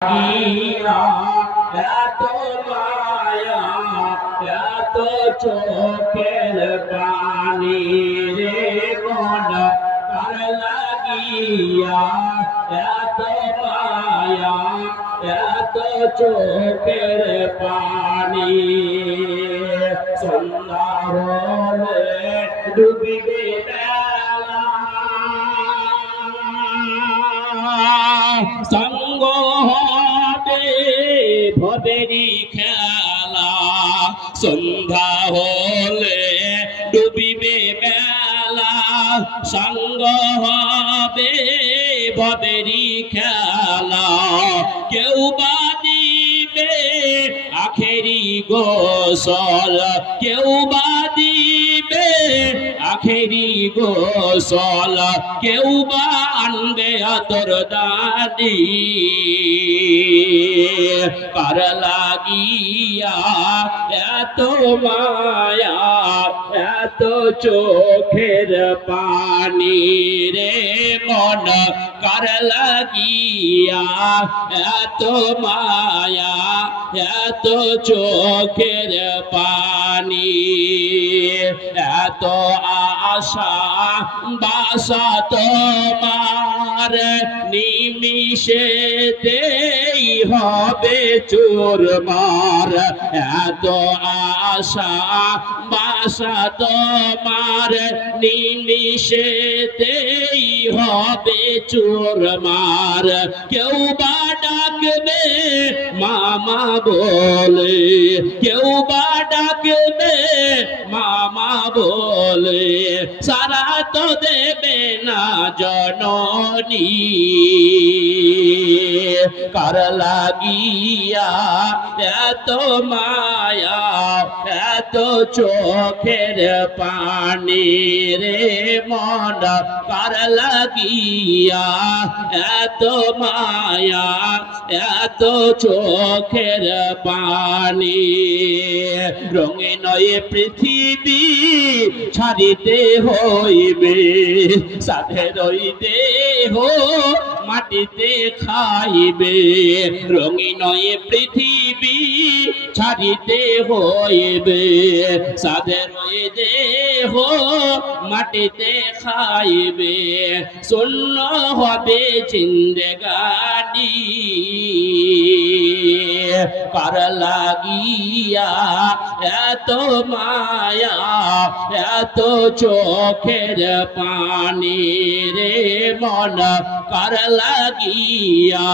লাগিয়া এত মায়া এত চোখের পানি রে মন কার লাগিয়া এত মায়া এত চোখের পানি সন্ধ্যা হলে ডুবিবে বেলা সঙ্গ হবে ভবেরি খেলা সন্ধ্যা হলে ডুবিবে বেলা সঙ্গ হবে ভবেরি খেলা কেউ বা দিবে আখেরি গোসল কেউ বা দিবে আখেরি গোসল কেউ বা আনবে আতর দাদি কার লাগিয়া এত মায়া এত চোখের পানি রে মন কার লাগিয়া এত মায়া এত চোখের পানি এত আশা বাসা তোমার নিমিষেতেই হবে চুরমার এত আশা বাসা তোমার নিমিষেতেই হবে চুরমার কেউ বা ডাকবে মামা বলে কেউ বা ডাকবে মামা বলে সারা তো দেবে না জননী কার লাগিয়া এত মায়া এত চোখের পানি রে মন কার লাগিয়া এত মায়া এত চোখের পানি রঙিন পৃথিবী ছাড়িতে হইবে সাধের দেহ মাটিতে খাইবে রঙিন পৃথিবী ছাড়িতে হইবে সাধের দেহ মাটিতে খাইবে শূন্য হবে জিন্দেগানি কার লাগিয়া এত মায়া এত চোখের পানি রে মন কার লাগিয়া